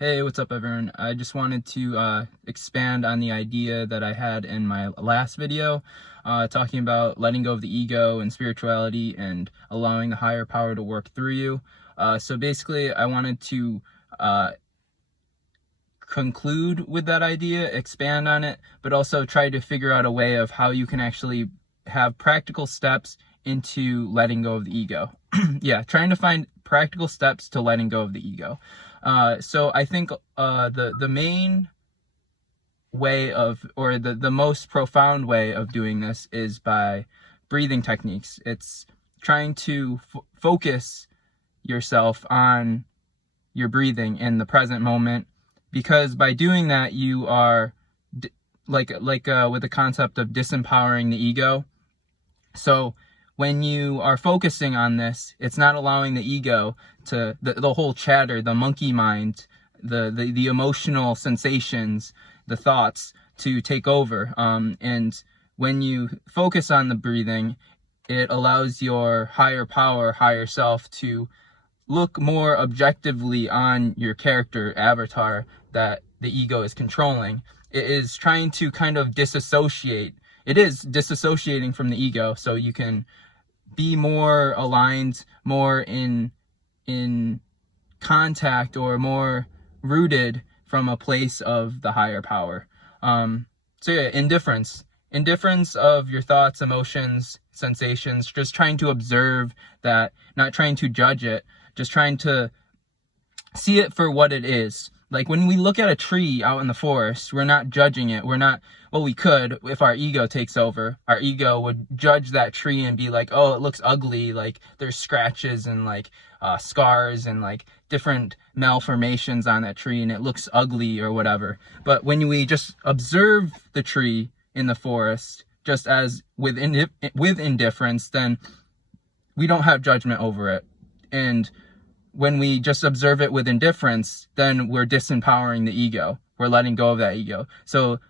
Hey, what's up everyone? I just wanted to expand on the idea that I had in my last video, talking about letting go of the ego and spirituality and allowing the higher power to work through you. So basically, I wanted to conclude with that idea, expand on it, but also try to figure out a way of how you can actually have practical steps into letting go of the ego. Yeah, trying to find practical steps to letting go of the ego. So I think the main way of, or the most profound way of doing this is by breathing techniques. It's trying to focus yourself on your breathing in the present moment, because by doing that you are with the concept of disempowering the ego. So when you are focusing on this, it's not allowing the ego to, the whole chatter, the monkey mind, the emotional sensations, the thoughts to take over. And when you focus on the breathing, it allows your higher power, higher self to look more objectively on your character, avatar, that the ego is controlling. It is trying to kind of disassociate. It is disassociating from the ego, so you can be more aligned, more in contact, or more rooted from a place of the higher power. So yeah, indifference of your thoughts, emotions, sensations, just trying to observe that, not trying to judge it, just trying to see it for what it is. Like when we look at a tree out in the forest, we're not judging it. We're not, well, we could if our ego takes over. Our ego would judge that tree and be like, oh, it looks ugly. Like there's scratches and like scars and like different malformations on that tree and it looks ugly or whatever. But when we just observe the tree in the forest, just as with indifference, then we don't have judgment over it. And when we just observe it with indifference, then we're disempowering the ego. We're letting go of that ego, so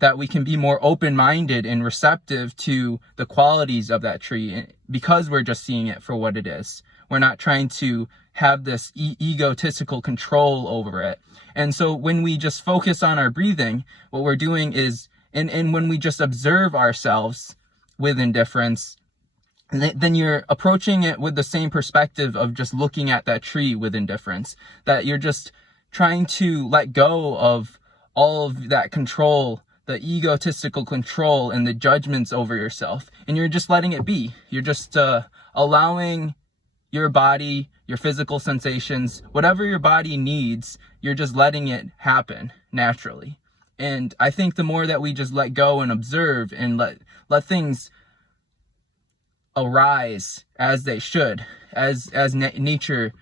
that we can be more open-minded and receptive to the qualities of that tree, because we're just seeing it for what it is. We're not trying to have this egotistical control over it. And so when we just focus on our breathing, what we're doing is, and when we just observe ourselves with indifference, then you're approaching it with the same perspective of just looking at that tree with indifference, that you're just trying to let go of all of that control, the egotistical control and the judgments over yourself, and you're just letting it be. You're just allowing your body, your physical sensations, whatever your body needs, you're just letting it happen naturally. And I think the more that we just let go and observe and let things arise as they should, as nature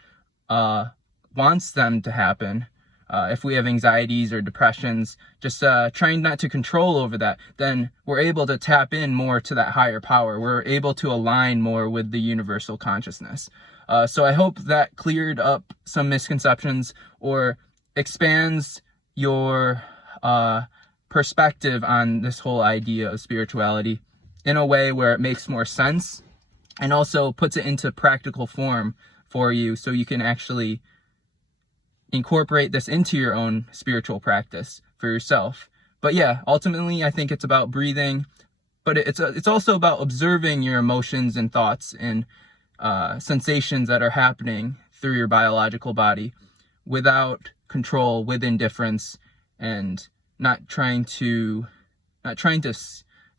wants them to happen. If we have anxieties or depressions, just trying not to control over that, then we're able to tap in more to that higher power. We're able to align more with the universal consciousness. So I hope that cleared up some misconceptions or expands your perspective on this whole idea of spirituality in a way where it makes more sense, and also puts it into practical form for you, so you can actually incorporate this into your own spiritual practice for yourself. But yeah, ultimately I think it's about breathing, but it's also about observing your emotions and thoughts and sensations that are happening through your biological body without control, with indifference, and not trying to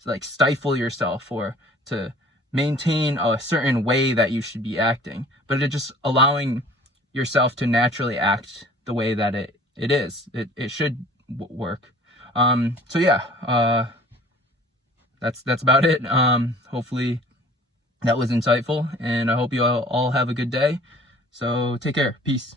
like stifle yourself or to maintain a certain way that you should be acting, but it's just allowing yourself to naturally act the way that it is. It should work. So yeah, that's about it. Hopefully that was insightful, and I hope you all have a good day. So take care. Peace.